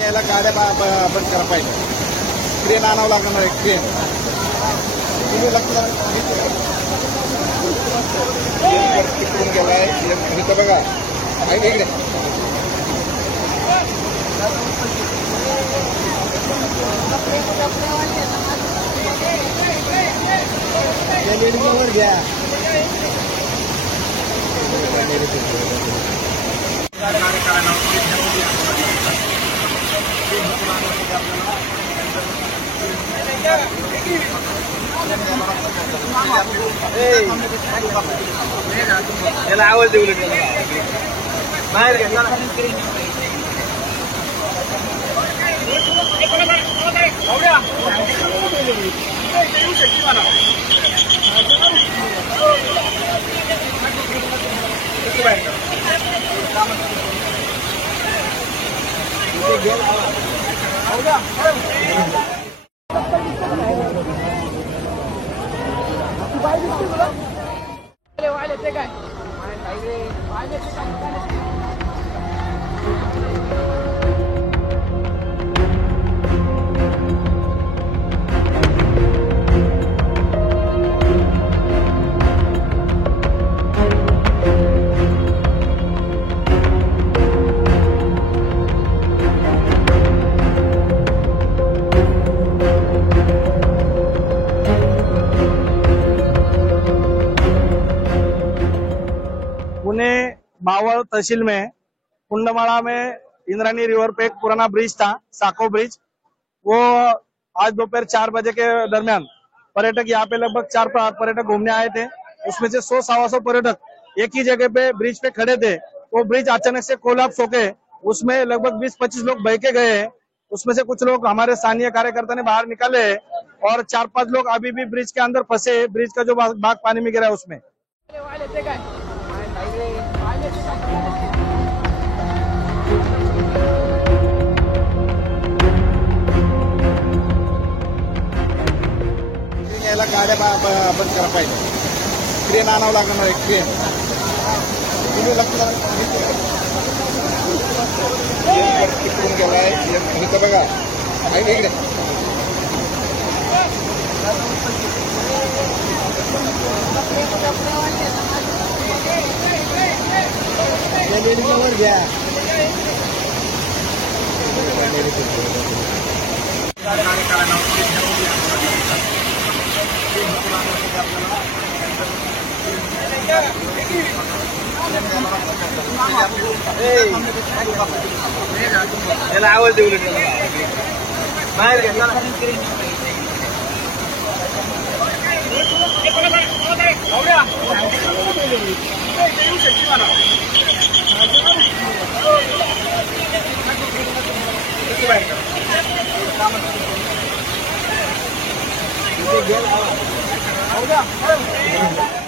यायला गाड्या बंद करा पाहिजे. क्रेन आणावं लागणार आहे. क्रेन तुम्ही लक्ष तिकडून गेलाय इथं बघा. इकडे घ्या. याला आवाज देऊ बाहेर घ्या. पुणे बावल तहसील में कुंडमाड़ा में इंद्रानी रिवर पे एक पुराना ब्रिज था, साको ब्रिज. वो आज दोपहर 4 बजे के दरमियान पर्यटक यहाँ पे लगभग 4 पर्यटक घूमने आए थे. उसमें से 100-125 पर्यटक एक ही जगह पे ब्रिज पे खड़े थे. वो ब्रिज अचानक से कोलैप्स होके उसमें लगभग 20-25 लोग बह के गए. उसमें से कुछ लोग हमारे स्थानीय कार्यकर्ता ने बाहर निकाले और 4-5 लोग अभी भी ब्रिज के अंदर फंसे. ब्रिज का जो भाग पानी में गिरा है उसमें. यायला गाड्या बंद करा पाहिजे. क्रेन आणावं लागणार आहे. क्रेन तुम्ही लक्ष तिकडून गेलाय इथं बघा. इकडे घ्या. याला आवाज देऊ बाहेर घ्या. घ्या.